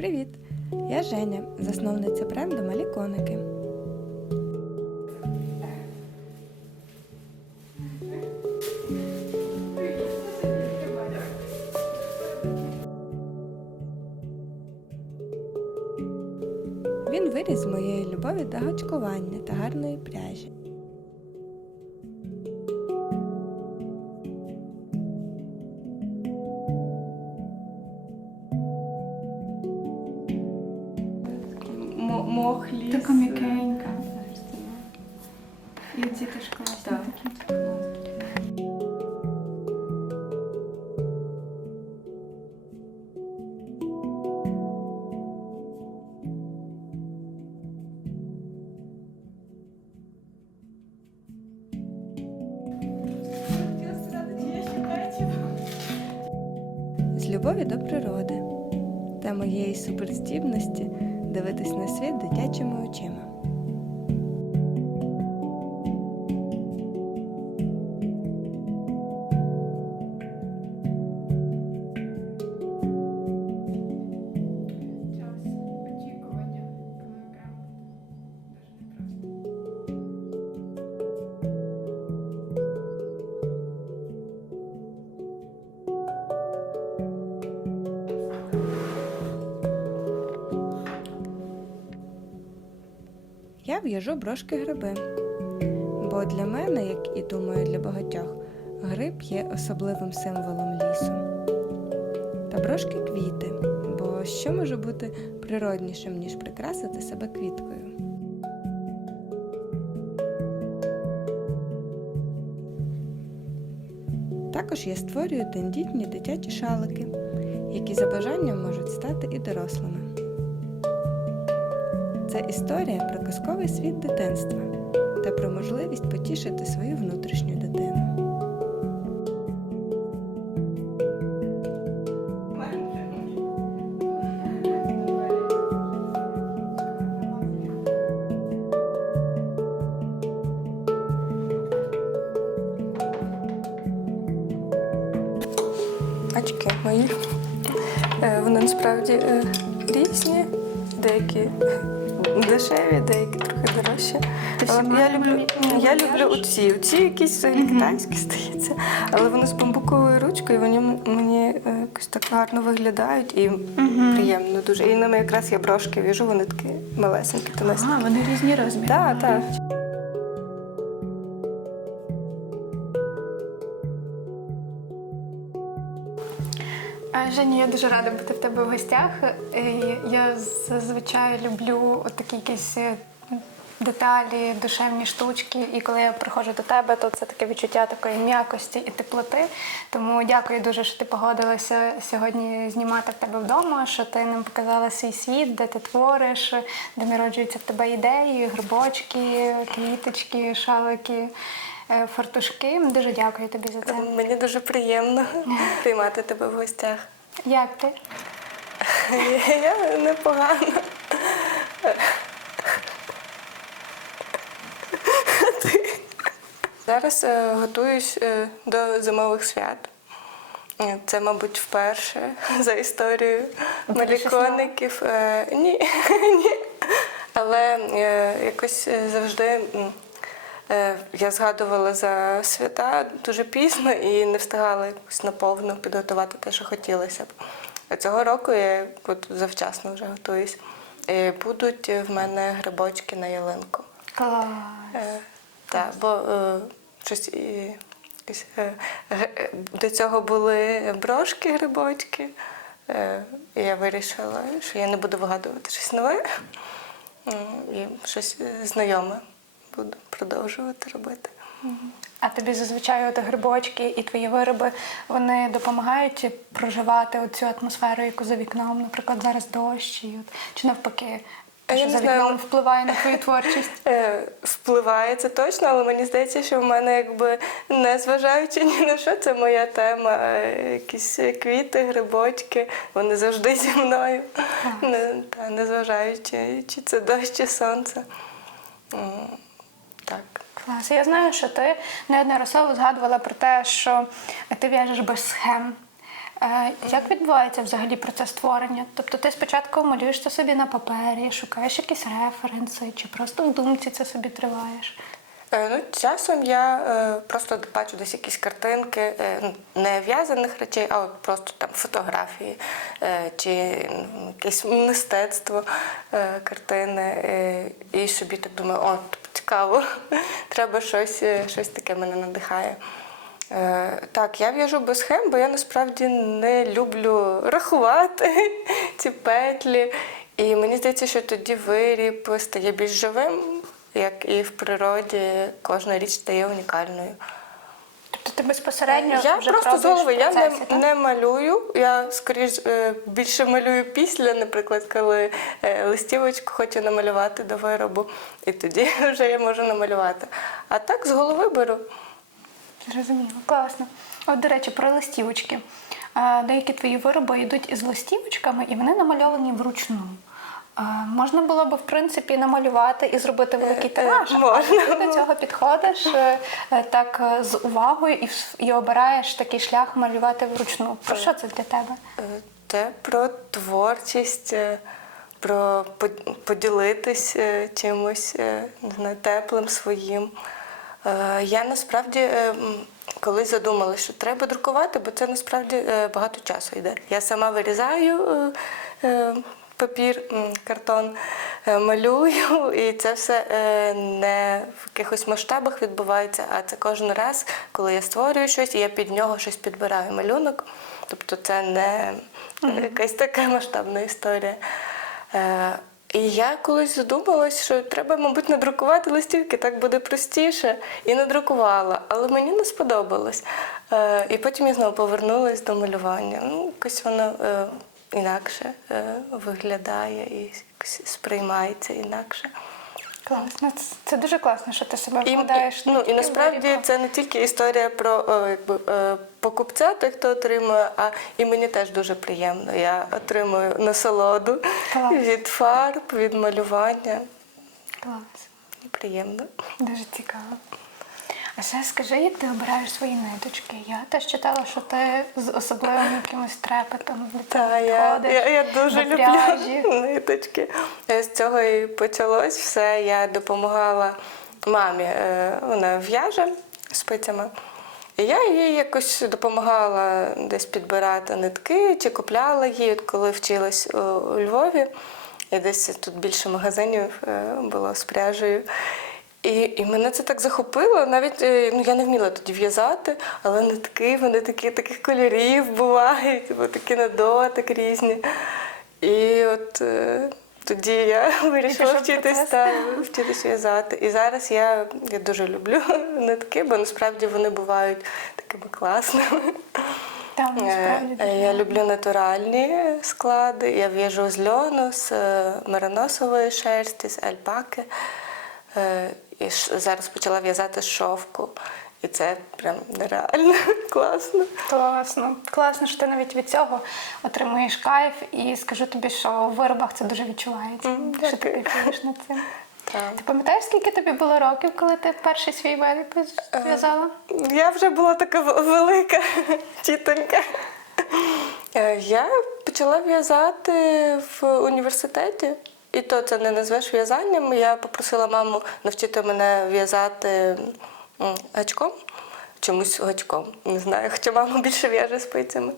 Привіт! Я Женя, засновниця бренду Малі коники. Він виріс з моєї любові до гачкування та гарної пряжі. І ці теж класні Так. такі. В'яжу брошки гриби, бо для мене, як і думаю для багатьох, гриб є особливим символом лісу. Та брошки квіти, бо що може бути природнішим, ніж прикрасити себе квіткою? Також я створюю тендітні дитячі шалики, які за бажанням можуть стати і дорослими. Це історія про казковий світ дитинства та про можливість потішити свою внутрішню дитину. Я люблю оці. Оці якісь китайські здається, але вони з бамбуковою ручкою, вони мені е, якось так гарно виглядають і приємно дуже. І ними якраз я брошки в'яжу, вони такі малесенькі, тонесенькі. А, вони різні розміри. Так, так. Женя, я дуже рада бути в тебе в гостях. Е, Я зазвичай люблю такі якісь е, деталі, душевні штучки. І коли я приходжу до тебе, то це таке відчуття такої м'якості і теплоти. Тому дякую дуже, що ти погодилася сьогодні знімати в тебе вдома, що ти нам показала свій світ, де ти твориш, де народжуються в тебе ідеї, грибочки, квіточки, шалики. е, Фартушки. Дуже дякую тобі за це. Мені дуже приємно приймати тебе в гостях. Як ти? Я непогано. Зараз е, готуюсь е, до зимових свят. Е, Це, мабуть, вперше за історію. Е, Ні, ні. Але якось завжди я згадувала за свята дуже пізно і не встигала якось наповну підготувати те, що хотілося б. А цього року я от завчасно вже готуюсь. Будуть в мене грибочки на ялинку. Клас. Так, бо щось і, е, е, до цього були брошки, грибочки. Е, і я вирішила, що я не буду вигадувати щось нове. І щось знайоме буду продовжувати робити. А тобі зазвичай от грибочки і твої вироби вони допомагають проживати цю атмосферу, яку за вікном, наприклад, зараз дощ, і от, чи навпаки, А те, я що не за знаю. вікном впливає на твою творчість. Е, Впливає це точно, але мені здається, що в мене якби не зважаючи ні на що, це моя тема. Е, Якісь квіти, грибочки, вони завжди зі мною. Не, та, не зважаючи, чи це дощ, чи сонце. М, Так. Клас. Я знаю, що ти неодноразово згадувала про те, що ти в'яжеш без схем. Е, Як відбувається взагалі процес створення? Тобто ти спочатку малюєш це собі на папері, шукаєш якісь референси, чи просто в думці це собі триваєш? Е, Ну, часом я е, просто бачу десь якісь картинки не в'язаних речей, а от просто там фотографії чи якесь мистецтво картини. і собі так думаю, о, цікаво, треба щось, щось таке мене надихає. Е, Так, я в'яжу без схем, бо я насправді не люблю рахувати ці петлі. І мені здається, що тоді виріб стає більш живим, як і в природі кожна річ стає унікальною. Тобто ти безпосередньо Я вже просто з голови я не, так? не малюю. Я скоріш е, більше малюю після, наприклад, коли е, листівочку хочу намалювати до виробу, і тоді вже я можу намалювати. А так з голови беру. Зрозуміло, класно. От, до речі, про листівочки. Е, Деякі твої вироби йдуть із листівочками, і вони намальовані вручну. Е, Можна було б, в принципі, намалювати і зробити великий тираж. Е, можна. але Ти до цього підходиш е, е, так е, з увагою і, і обираєш такий шлях малювати вручну. Про що це для тебе? Е, Це про творчість, е, про поділитись е, чимось е, не знаю, теплим своїм. Е, Я насправді е, м, колись задумала, що треба друкувати, бо це насправді е, багато часу йде. Я сама вирізаю папір, картон, малюю, і це все не в якихось масштабах відбувається, а це кожен раз, коли я створюю щось, і я під нього щось підбираю малюнок. Тобто це не якась така масштабна історія. І я колись задумалась, що треба, мабуть, надрукувати листівки, так буде простіше. І надрукувала, але мені не сподобалось. Е, і потім я знову повернулася до малювання. Ну, якось воно е, інакше е, виглядає і сприймається інакше. Класно. Це, дуже класно, що ти себе І, ну, і насправді це не тільки історія про о, якби, е, покупця, той, хто отримує, а і мені теж дуже приємно. Я отримую насолоду Клас. від фарб, від малювання. клас. І приємно. Дуже цікаво. А ще скажи, як ти обираєш свої ниточки? Я теж читала, що ти з особливим якимось трепетом Та, я, я, я дуже пряжі. люблю ниточки. Е, З цього і почалось все. Я допомагала мамі, е, вона в'яже спицями. І я їй якось допомагала десь підбирати нитки чи купляла її, коли вчилась у, у Львові. І десь тут більше магазинів е, було з пряжею. І, і мене це так захопило. Навіть е, ну, я не вміла тоді в'язати, але нитки, вони такі таких кольорів бувають, бо такі на дотик різні. І от е, тоді я вирішила вчитись, та, вчитись в'язати. І зараз я, я дуже люблю нитки, бо насправді вони бувають такими класними. Там Е, насправді Я люблю натуральні склади. Я в'яжу з льону, з мериносової шерсті, з альпаки. І зараз почала в'язати шовку. І це прям нереально класно. Класно. Класно, що ти навіть від цього отримуєш кайф, і скажу тобі, що в виробах це дуже відчувається. М, що ти кайфуєш над цим. Так. Ти пам'ятаєш, скільки тобі було років, коли ти перший свій виріб Е, зв'язала? Я вже була така велика тітонька. Е, Я почала в'язати в університеті. І то це не назвеш в'язанням. Я попросила маму навчити мене в'язати гачком, чомусь гачком, не знаю, хоча мама більше в'яже спицями.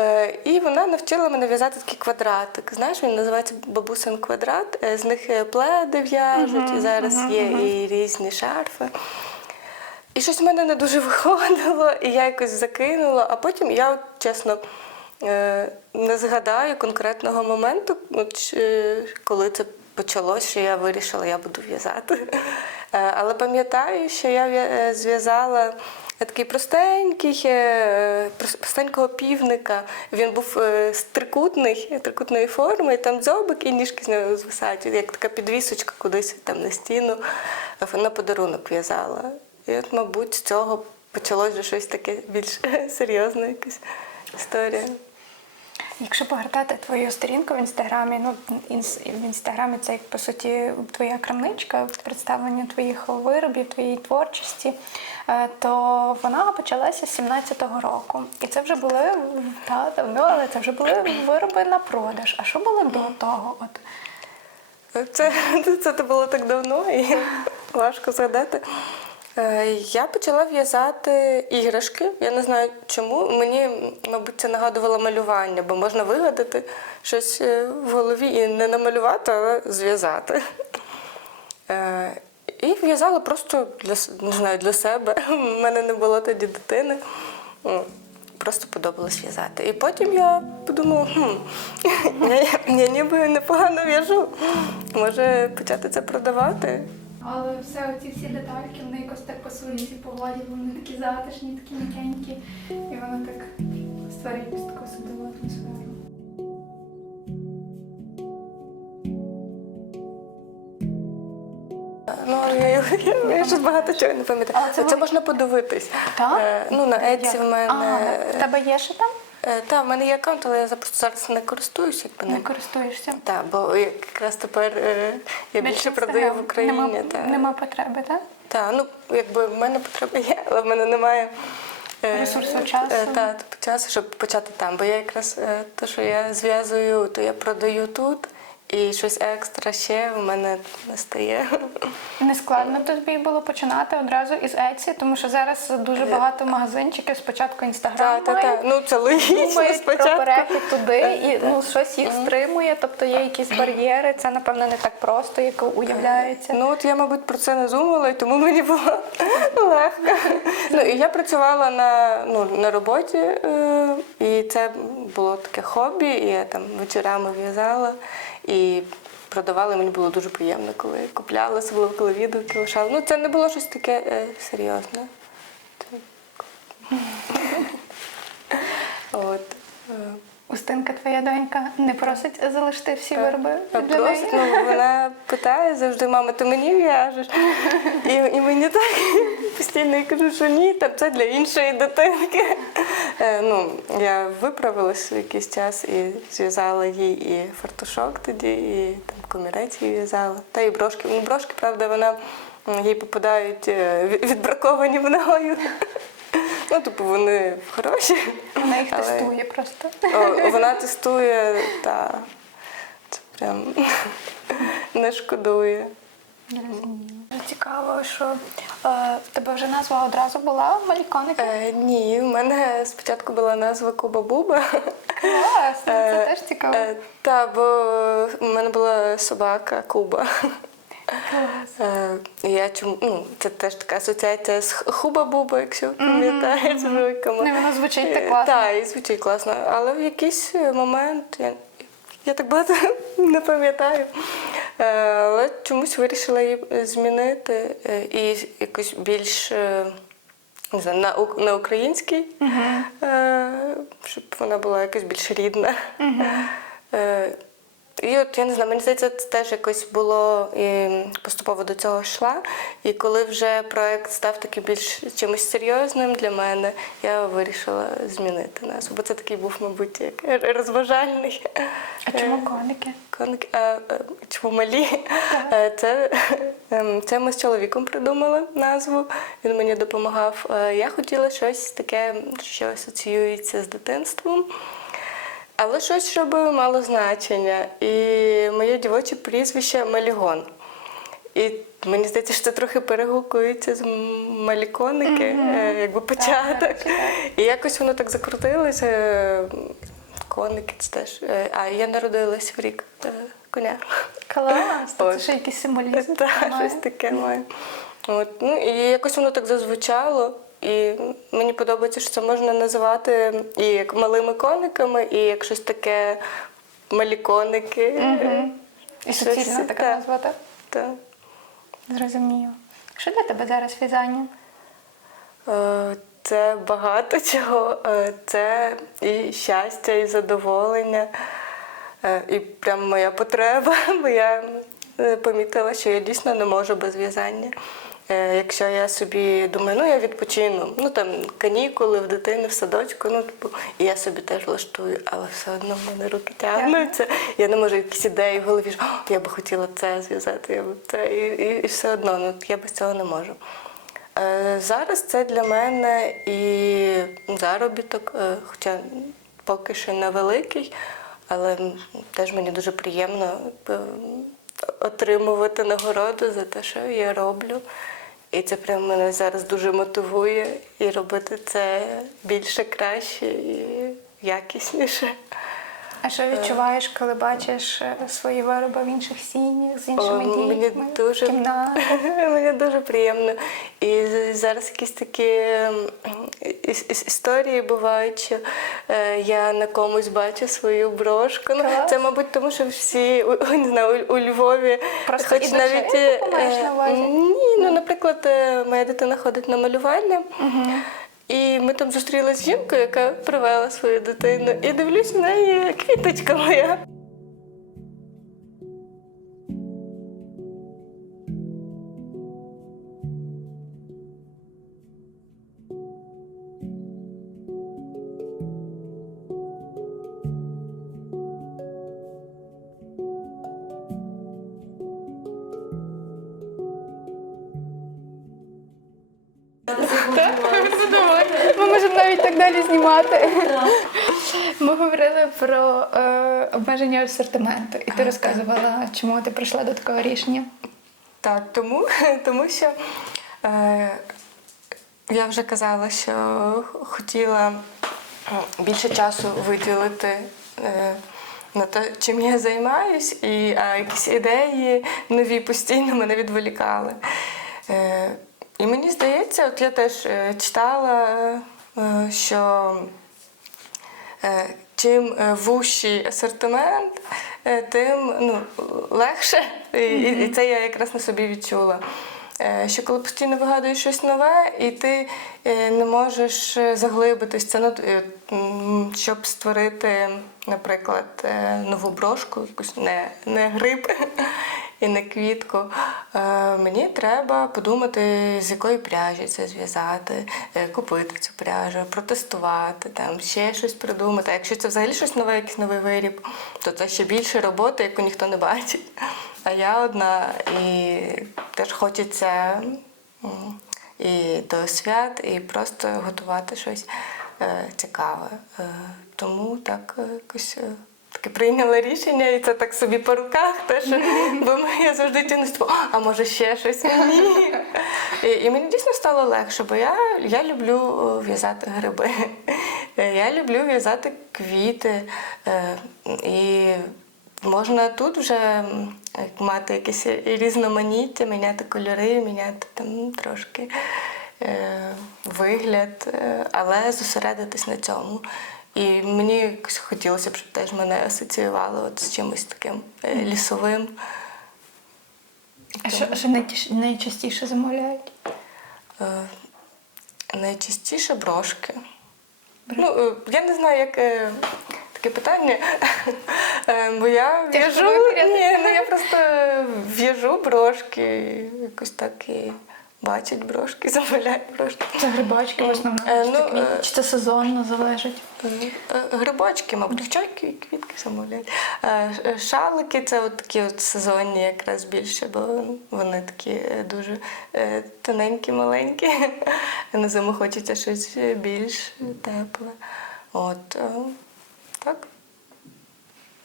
Е, І вона навчила мене в'язати такий квадратик. Знаєш, він називається бабусин квадрат. Е, З них е, пледи в'яжуть, і зараз є і різні шарфи. І щось в мене не дуже виходило, і я якось закинула, а потім я, от, чесно, не згадаю конкретного моменту, коли це почалось, що я вирішила, я буду в'язати. Е, Але пам'ятаю, що я е, зв'язала такий простенький, е, простенького півника. Він був е, з трикутний, трикутної форми, і там дзьобик і ніжки з нього звисають, як така підвісочка кудись там на стіну. Е, На подарунок в'язала. І от, мабуть, з цього почалось щось таке більш серйозне, якась історія. Якщо погортати твою сторінку в інстаграмі, ну в інстаграмі це як по суті твоя крамничка, представлення твоїх виробів, твоєї творчості, е, то вона почалася з 17-го року. І це вже були та, давно, але це вже були вироби на продаж. А що було до того? От це, це було так давно і важко згадати. Е, Я почала в'язати іграшки. Я не знаю чому. Мені, мабуть, це нагадувало малювання, бо можна вигадати щось е, в голові і не намалювати, але зв'язати. Е, І в'язала просто для, не знаю, для себе. У мене не було тоді дитини. Просто подобалось в'язати. І потім я подумала, хм, я, я ніби непогано в'яжу. Може почати це продавати. Але все оці всі детальки, вони якось так по-своїй погладі, вони такі затишні, такі м'якенькі, і воно так створює якусь таку особливу атмосферу. Ну, я, я, я, я щось багато чого не пам'ятаю. Але це Це, ви- можна подивитись. Так? Е, ну, на Еці в мене. А, в тебе є ще там? Е, Та, в мене є аккаунт, але я просто зараз не користуюсь, якби Не користуєшся? Так, бо якраз тепер е, я більше продаю в Україні. Нема, та. нема потреби, так? Та, ну якби в мене потреба є, але в мене немає е, Ресурсу, часу. Е, та, тобто часу, щоб почати там. Бо я якраз е, те, що я зв'язую, то я продаю тут, і щось екстра ще в мене не стає. Не складно тобі було починати одразу із Etsy, тому що зараз дуже багато магазинчиків спочатку інстаграм Та, та, та. Ну це логічно думають про перехід туди, і ну щось їх стримує, тобто є якісь бар'єри. Це напевно не так просто, як уявляється. Ну от я, мабуть, про це не думала, і тому мені було легко. Ну і я працювала на, ну, на роботі, е, і це було таке хобі, і я там вечорами в'язала і продавали. Мені було дуже приємно, коли купляли, особливо коли відгуки лишали. Ну це не було щось таке е, серйозне. От. Устинка, твоя донька, не просить залишити всі вироби для Просто ну, вона питає завжди, мама, ти мені в'яжеш? І, і мені так постійно я кажу, що ні, там це для іншої дитинки. Е, ну, я виправилась якийсь час і зв'язала їй і фартушок тоді, і там комірець їй в'язала. Та і брошки. Ну, брошки, правда, вона їй попадають е, від- відбраковані мною. Ну, типу, вони хороші. Вона їх але- тестує просто. О, вона тестує, та це прям не шкодує. Цікаво, що е, в тебе вже назва одразу була Маліконики. Е, ні, в мене спочатку була назва Куба Буба. Клас, ну, це Е, теж цікаво. Е, та, бо в мене була собака Куба. Е, я чому, ну, це теж така асоціація з Хуба Буба, якщо пам'ятаєш великому. Ну, воно звучить так класно. Так, і звучить класно. Але в якийсь момент я, я так багато не пам'ятаю. Е, Але чомусь вирішила її змінити е, і якось більш е, не знаю, на, на український, е, щоб вона була якось більш рідна. І от я не знаю, мені здається, це теж якось було і поступово до цього йшла. І коли вже проект став такий більш чимось серйозним для мене, я вирішила змінити назву. Бо це такий був, мабуть, як розважальний. А чому коники? Коник, а, чому малі? Е, Це, ем, це ми з чоловіком придумали назву. Він мені допомагав. Е, Я хотіла щось таке, що асоціюється з дитинством. Але щось, щоб мало значення. І моє дівоче прізвище Малігон. І мені здається, що це трохи перегукується з маліконики, е, якби початок. так, так. І якось воно так закрутилося. Коники це теж. Е, А я народилась в рік е, коня. Клас, то це ще якийсь символізм. Так, щось таке має. От. Ну, і якось воно так зазвучало. І мені подобається, що це можна називати і як малими кониками, і як щось таке малі коники. І Щось, суцільна така так. назва, так? Так. Зрозуміло. Що для тебе зараз в'язання? Е, Це багато чого. Е, Це і щастя, і задоволення, е, і прям моя потреба, бо я помітила, що я дійсно не можу без в'язання. Е, Якщо я собі думаю, ну я відпочину, ну там канікули в дитини в садочку, ну типу, і я собі теж влаштую, але все одно в мене руки тягнуться. Я не можу якісь ідеї в голові, що я би хотіла це зв'язати, я би це, і, і, і все одно ну, я без цього не можу. Е, Зараз це для мене і заробіток, е, хоча поки що невеликий, але теж мені дуже приємно е, отримувати нагороду за те, що я роблю. І це прям мене зараз дуже мотивує і робити це більше, краще і якісніше. А що відчуваєш, коли бачиш е, свої вироби в інших сім'ях з іншими О, мені дітьми? дуже-? Мені дуже приємно. І зараз якісь такі іс- іс- історії бувають, що е, я на комусь бачу свою брошку. Ну, це, мабуть, тому що всі не знаю, у, Львові, Просто хоч і навіть е, ти маєш на увазі? ні, ну наприклад, е, моя дитина ходить на малювання. І ми там зустрілися з жінкою, яка привела свою дитину. І дивлюсь, в неї квіточка моя. Далі знімати. Ми говорили про е, обмеження асортименту, і ти розказувала, чому ти прийшла до такого рішення. Так, тому, тому що е, я вже казала, що хотіла е, більше часу виділити е, на те, чим я займаюсь, і а якісь ідеї нові постійно мене відволікали. Е, і мені здається, от я теж е, читала, що Е, Чим е, вущий асортимент, е, тим ну, легше. І, це я якраз на собі відчула. Е, Що коли постійно вигадуєш щось нове, і ти е, не можеш е, заглибитись, це ну, е, щоб створити, наприклад, е, нову брошку, якусь не, не гриб і не квітку. Е, Мені треба подумати, з якої пряжі це зв'язати, е, купити цю пряжу, протестувати, там ще щось придумати. Якщо це взагалі щось нове, якийсь новий виріб, то це ще більше роботи, яку ніхто не бачить. А я одна і теж хочеться і до свят, і просто готувати щось е, цікаве. Тому так якось. Таке прийняла рішення, і це так собі по руках теж. Бо я завжди тянусь, а може ще щось? Ні. І, і мені дійсно стало легше, бо я, я люблю е, в'язати гриби. Я люблю в'язати квіти. Е, І можна тут вже мати якесь різноманіття, міняти кольори, міняти там трошки е, вигляд, але зосередитись на цьому. І мені якось хотілося б, щоб теж мене асоціювали от з чимось таким е, лісовим. А що, що найчастіше замовляють? Е, Найчастіше брошки. Ну, е, я не знаю, як е, таке питання. Е, Бо я в'яжу. Ні, ну я просто в'яжу брошки, якось так і бачать брошки, замовляють брошки. Це грибочки в основному. Е, чи, це ну, е, чи це сезонно залежить? Е, Грибочки, мабуть, дівчатки і квітки замовляють. Е, Шалики це от такі от сезонні якраз більше, бо вони такі дуже е, тоненькі, маленькі. На зиму хочеться щось більш тепле. От е, так.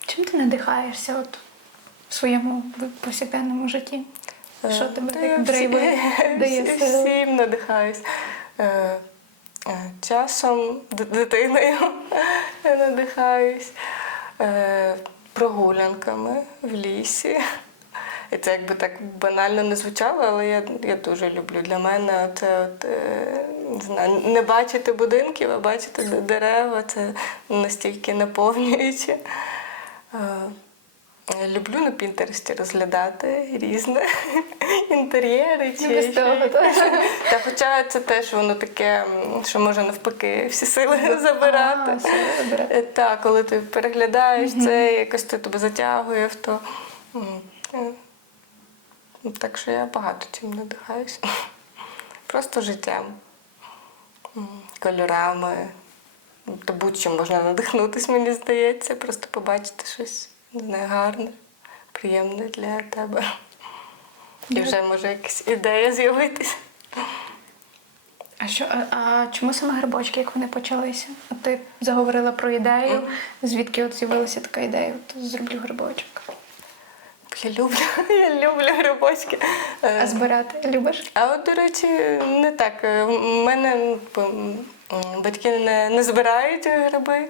Чим ти надихаєшся от в своєму повсякденному житті? Що тебе Та так драйвує? Всім надихаюсь. Е, е, Часом дитиною надихаюсь, е, прогулянками в лісі. І це якби так банально не звучало, але я, я дуже люблю. Для мене це от, е, не знаю, не бачити будинків, а бачити дерева це настільки наповнююче. Е, Люблю на Пінтересті розглядати різне інтер'єри чи без того. Та хоча це теж воно таке, що може навпаки всі сили забирати. Е, Так, коли ти переглядаєш це, якось це тебе затягує в то. Е, ну, Так що я багато чим надихаюся. просто життям, кольорами. Будь-чим можна надихнутися, мені здається, просто побачити щось не гарне, приємне для тебе. І вже може якась ідея з'явитися. А що, а, а чому саме грибочки, як вони почалися? От ти заговорила про ідею, звідки от з'явилася така ідея, от зроблю грибочок. Я люблю, я люблю грибочки. Е, А збирати любиш? А от, до речі, не так. Е, В мене м, батьки не, не збирають гриби, е,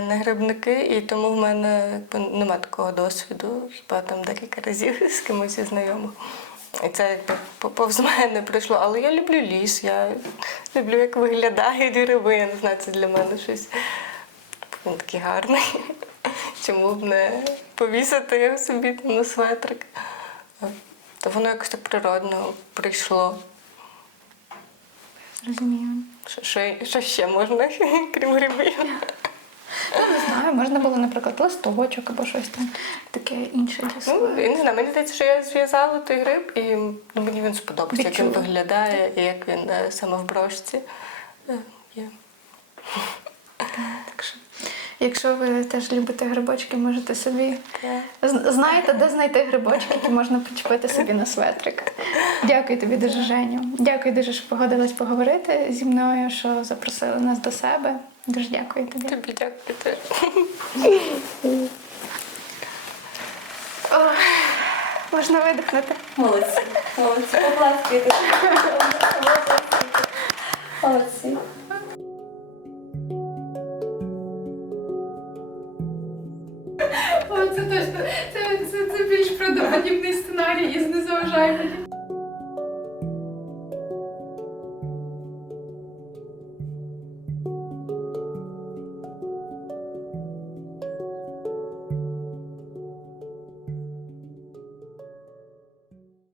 не грибники, і тому в мене нема такого досвіду. Хіба там декілька разів з кимось із знайомих. І це якби повз мене прийшло. Але я люблю ліс, я люблю, як виглядають не знаю, це для мене щось він такий гарний. Чому б не повісити його собі там на светрик? То воно якось так природно прийшло. Розумію. Що, що, що ще можна, крім грибів? Ну, не знаю, можна було, наприклад, листочок або щось там таке інше для Ну, я не знаю, мені здається, що я зв'язала той гриб, і ну, мені він сподобався, як він Відчула. виглядає і як він е, саме в брошці. Е, є. Так що, якщо ви теж любите грибочки, можете собі з- знаєте, де знайти грибочки, які можна почепити собі на светрик. Дякую тобі дуже, Женю. Дякую дуже, що погодилась поговорити зі мною, що запросили нас до себе. Дуже дякую тобі. Тобі дякую теж. Можна видихнути. Молодці, молодці. Поплавки. Молодці. О, це точно. Це, це, це більш правдоподібний сценарій із незважаєм.